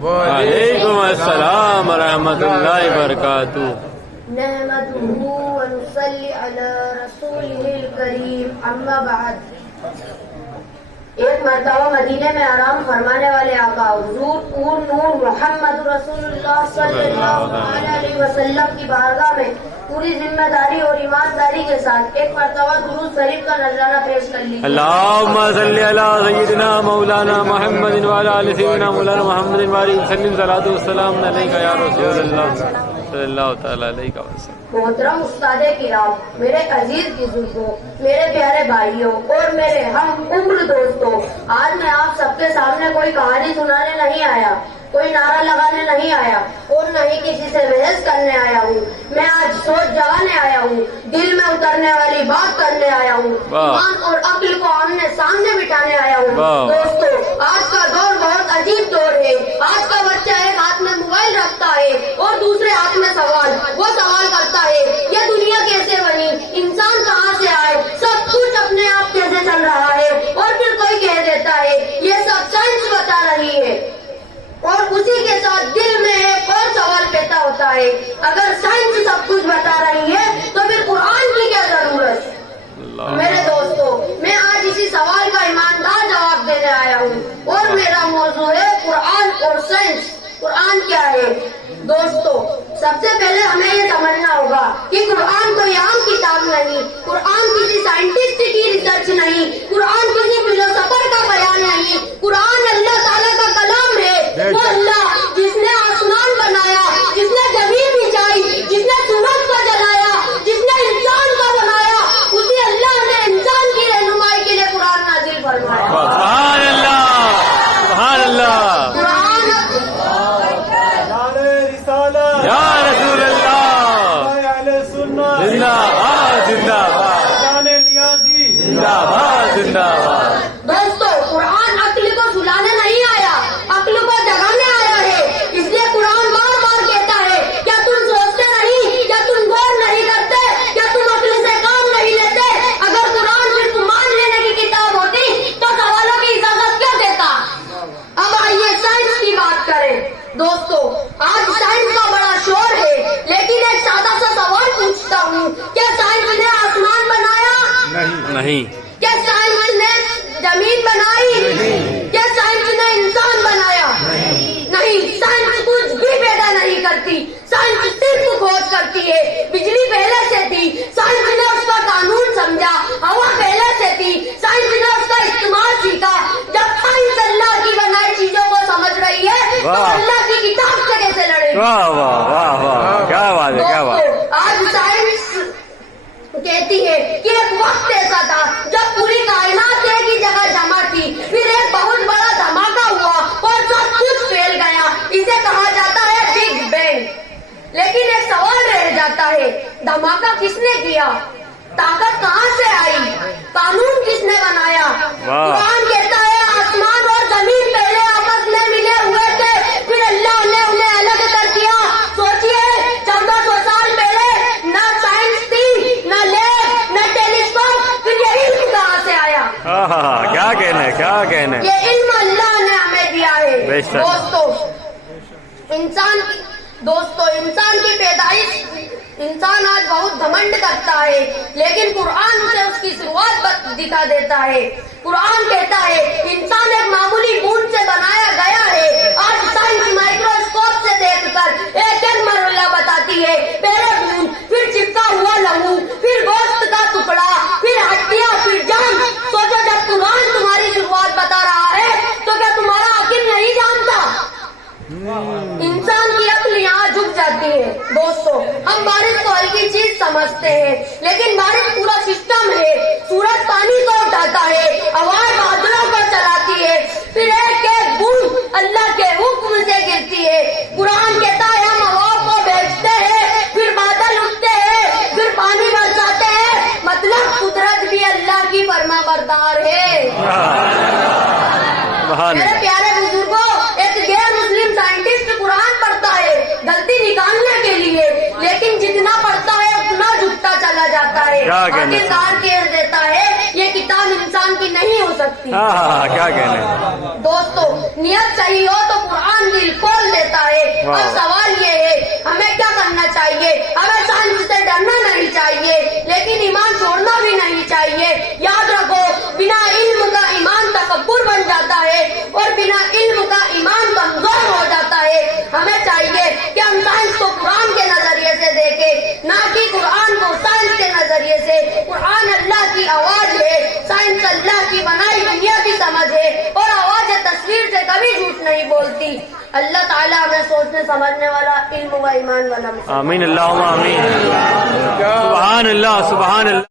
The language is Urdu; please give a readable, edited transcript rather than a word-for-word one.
وعلیکم السلام ورحمۃ اللہ وبرکاتہ۔ نحمدہ ونصلی علی رسولہ الکریم، اما بعد۔ ایک مرتبہ مدینے میں آرام فرمانے والے آقا حضور پور نور محمد رسول اللہ صلی اللہ علیہ وسلم کی بارگاہ میں پوری ذمہ داری اور ایمانداری کے ساتھ ایک مرتبہ درود شریف کا نذرانہ پیش کر لیجیے۔ اللہم صلی علی سیدنا مولانا محمد وعلی آل سیدنا مولانا محمد وعلیہ وسلم صلاۃ والسلام علیک یا رسول اللہ صلی اللہ تعالی علیہ وسلم۔ محترم استاد کرام، میرے عزیز بزرگوں، میرے پیارے بھائیوں اور میرے ہم عمر دوستوں، آج میں آپ سب کے سامنے کوئی کہانی سنانے نہیں آیا، کوئی نعرہ لگانے نہیں آیا اور نہ ہی کسی سے بحث کرنے آیا ہوں۔ میں آج سوچ جگانے آیا ہوں، دل میں اترنے والی بات کرنے آیا ہوں، ایمان اور عقل کو آمنے سامنے بٹھانے آیا ہوں۔ دوستو، آج کا دور بہت عجیب دور ہے۔ آج کا بچہ ایک ہاتھ میں موبائل رکھتا ہے اور دوسرے ہاتھ میں سوال، وہ سوال کرتا ہے یہ دنیا کیسے بنی، انسان کہاں سے آئے، سب کچھ اپنے آپ کیسے چل رہا ہے، اور پھر کوئی کہہ دیتا ہے یہ سب سائنس بتا رہی ہے، اور اسی کے ساتھ دل میں ایک اور سوال پیدا ہوتا ہے اگر سائنس سب کچھ بتا رہی ہے تو پھر قرآن کی کیا ضرورت؟ میرے دوستو، میں آج اسی سوال کا ایماندار جواب دینے آیا ہوں اور میرا موضوع ہے قرآن اور سائنس۔ قرآن کیا ہے؟ دوستو، سب سے پہلے ہمیں یہ سمجھنا ہوگا کہ قرآن کوئی عام کتاب نہیں، قرآن کسی سائنٹسٹ کی ریسرچ نہیں، قرآن کسی فلسفر کا بیان نہیں، قرآن اللہ تعالیٰ کا کلام ہے۔ وہ اللہ جس نے آسمان بنایا، جس نے زمین بچھائی، جس نے سورج کو جلایا، جس نے انسان کو بنایا، اسی اللہ نے انسان کی رہنمائی کے لیے قرآن نازل فرمایا۔ سبحان اللہ، سبحان اللہ، یا رسول اللہ، زندہ باد، زندہ باد، زندہ باد، زندہ باد۔ دوستو، قرآن عقل کو سلانے نہیں آیا، عقل کو جگانے آیا ہے۔ اس لیے قرآن بار بار کہتا ہے کیا تم سوچتے نہیں، کیا تم غور نہیں کرتے، کیا تم عقل سے کام نہیں لیتے؟ اگر قرآن صرف مان لینے کی کتاب ہوتی تو سوالوں کی اجازت کیا دیتا؟ اب آئیے سائنس کی بات کریں۔ دوستو، آج سائنس کا بڑا شور ہے، لیکن ایک سادہ سا سوال پوچھتا ہوں، کیا سائنس نے آسمان بنایا؟ نہیں۔ کیا سائنس نے زمین بنائی؟ کیا سائنس نے انسان بنایا؟ نہیں۔ سائنس کچھ بھی پیدا نہیں کرتی، سائنس صرف کھوج کرتی ہے۔ بجلی پہلے سے تھی، سائنس نے اس کا قانون سمجھا۔ ہوا پہلے سے تھی، سائنس نے اس کا استعمال سیکھا۔ جب سائنس اللہ کی بنائی چیزوں کو سمجھ رہی ہے تو اللہ کی کتاب سے کیسے لڑے گی؟ واہ واہ واہ واہ، کیا بات ہے، کیا بات ہے۔ آج سائنس کہتی ہے کہ ایک وقت ایسا تھا جب پوری کائنات ایک ہی جگہ جمع تھی، پھر ایک بہت بڑا دھماکہ ہوا اور سب کچھ پھیل گیا۔ اسے کہا جاتا ہے بگ بینگ۔ لیکن ایک سوال رہ جاتا ہے، دھماکہ کس نے کیا؟ طاقت کہاں سے آئی؟ قانون کس نے بنایا؟ قرآن کہتا ہے آسمان اور زمین پہلے آپس میں ملے ہوئے تھے، پھر اللہ نے انہیں الگ کر دیا۔ سوچئے 1400 سال پہلے نہ سائنس تھی، نہ لیب، نہ ٹیلیسکوپ، پھر یہ علم کہاں سے آیا؟ کیا کہنا ہے، کیا کہنا ہے۔ یہ علم اللہ نے ہمیں دیا ہے۔ دوستو، انسان کی پیدائش، انسان آج بہت گھمنڈ کرتا ہے، لیکن قرآن اسے اس کی شروعات دکھا دیتا ہے۔ قرآن کہتا ہے انسان ایک معمولی بوند سے بنایا گیا ہے۔ آج سائنس مائکروسکوپ سے دیکھ کر ایک ایک مرحلہ بتاتی ہے، پہلے بوند، پھر چپکا ہوا لہو، پھر گوشت کا ٹکڑا، پھر ہڈیاں، پھر جان۔ سوچو جب قرآن تمہاری شروعات بتا رہا ہے تو کیا تمہارا عقل نہیں جانتا؟ انسان کی عقل یہاں جھک جاتی ہے۔ دوستو، ہم بارش کو ہلکی چیز سمجھتے ہیں، لیکن بارش پورا سسٹم ہے۔ سورج پانی کو اٹھاتا ہے، ہوائیں بادلوں کو چلاتی ہے، پھر ایک ایک بوند اللہ کے حکم سے گرتی ہے۔ قرآن کہتا ہے ہم ہوا کو بھیجتے ہیں، پھر بادل اٹھتے ہیں، پھر پانی برساتے ہیں۔ مطلب قدرت بھی اللہ کی فرما بردار ہے۔ میرے پیارے بزرگوں، ایک غیر مسلم سائنٹسٹ قرآن پڑھتا ہے غلطی نکالنے کے لیے، لیکن جتنا پڑھتا ہے اتنا جھکتا چلا جاتا ہے۔ آخرکار کہہ دیتا ہے یہ کتاب انسان کی نہیں ہو سکتی۔ کیا کہنا ہے۔ دوستو، نیت صحیح ہو تو قرآن دل کھول دیتا ہے. اب سوال یہ ہے ہمیں کیا کرنا چاہیے؟ ہمیں سائنس سے ڈرنا نہیں چاہیے لیکن ایمان چھوڑنا بھی نہیں چاہیے. یاد رکھو بنا علم کا ایمان تکبر بن جاتا ہے اور بنا علم کا ایمان کمزور ہو جاتا ہے. ہمیں چاہیے کہ ہم سائنس کو قرآن کے نظریے سے دیکھیں نہ کہ قرآن کو سائنس کے نظریے سے. قرآن اللہ کی آواز ہے, سائنس اللہ کی بنائی دنیا کی سمجھ ہے اور آواز تصویر سے کبھی جھوٹ نہیں بولتی. اللہ تعالیٰ ہمیں سوچنے سمجھنے والا علم و ایمان والا. آمین اللہم آمین. سبحان اللہ سبحان اللہ.